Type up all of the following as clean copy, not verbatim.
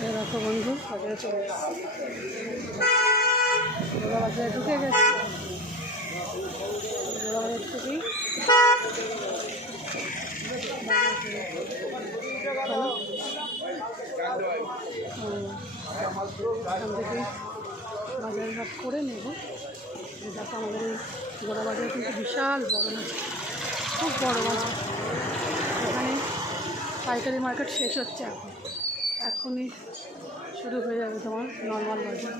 দেখো বন্ধু বাজারে চলে এসেছি, বাজারে ঢুকে গেছে। বাজার থেকেই বাজার ঘাট করে নেব। দেখো আমাদের এই গোড়া বাজার কিন্তু বিশাল বড় আছে, খুব বড় বাজার। এখানে পাইকারি মার্কেট শেষ হচ্ছে, এখনই শুরু হয়ে যাবে তোমার নর্মাল বাজার।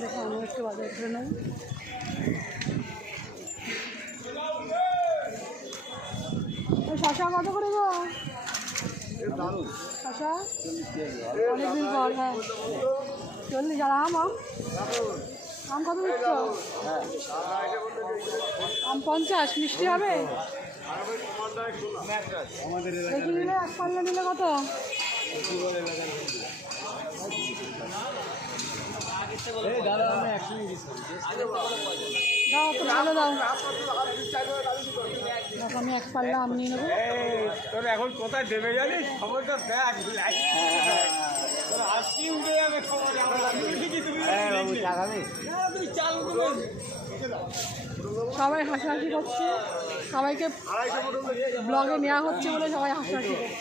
দেখো আমি একটু বাজার করে নেব। শশা কত করে গো? শশা অনেকদিন পর। হ্যাঁ 40। আর আম আম কত দিচ্ছ? আম 50। মিষ্টি হবে দেখি নিলে, এক পাল্লা নিলে কত? দাও তো ভালো দাও। দেখো আমি এক পাল্লা আম নিয়ে নেবো। তোর এখন কোথায় দেবে জানিস? খবরটা দেখ, আসছি উঠে যাবে খবর। সবাই হাসাহাসি করছে, সবাইকে ব্লগে নেওয়া হচ্ছে বলে সবাই হাসাহাসি করছে।